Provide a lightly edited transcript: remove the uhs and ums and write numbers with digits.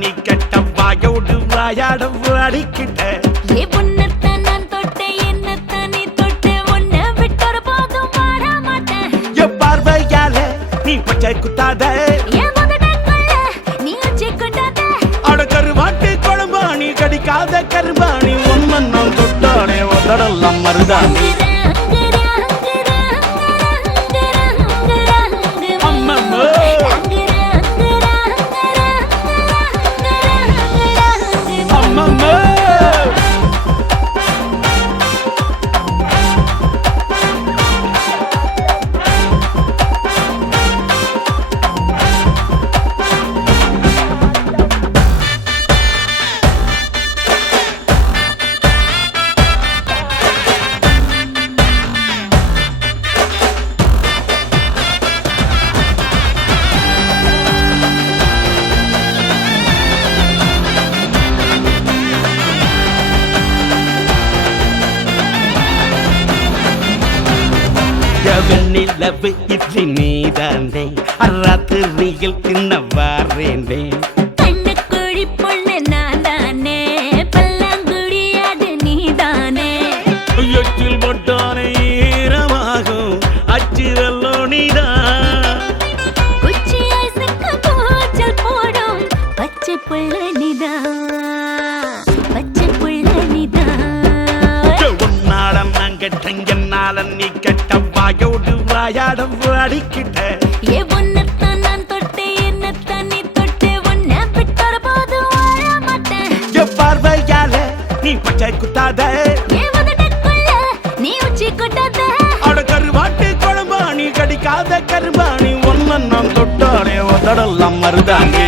நீ கெட்ட வாயோடு வாயாட அடிக்கிட்ட நான் தொட்டேன் என்னத்தான் நீ தொட்டு உன்னை விட்டொரு போதும் வாழ மாட்டேன். என் பார்வையால நீ பச்சை குத்தாத என் முதடக்குள்ள நீ உச்சி குட்டாத. அட கருவாட்டு குழம்பாணி கடிக்காத கரும்பாணி உன்னை நான் தொட்டானே உதடெல்லாம் மருதாணி நிலவு இட்லி நீதானே ராத்திரியில் தின்ன வாரேனே கண்ணுக்குழி பொண்ணு நான் தானே பல்லாங்குழியாடு நீதானே எச்சில் போட்டானே ஈரமாகும் அச்சிரல்லோ நீதான் குச்சி ஐசுக்கு கூச்சல் போடும் பச்சை புள்ள நீதான் பச்சை புள்ள நீதான் உன்னாடம் நான் கெட்டங்க நீ கெட்ட வாயோடு வாயாட அடிக்கிட்ட உன்னத்தான் நான் தொட்டேன் என்னத்தான் நீ தொட்டு உன்னை விட்டொரு போதும் வாழ மாட்டேன். என் பார்வையால நீ பச்சை குத்தாத என் முதடக்குள்ள நீ உச்சி குட்டாத. அட கருவாட்டு குழம்பாணி கடிக்காத கரும்பாணி ஒன்ன நான் தொட்டானே உதடெல்லாம் மருதாணி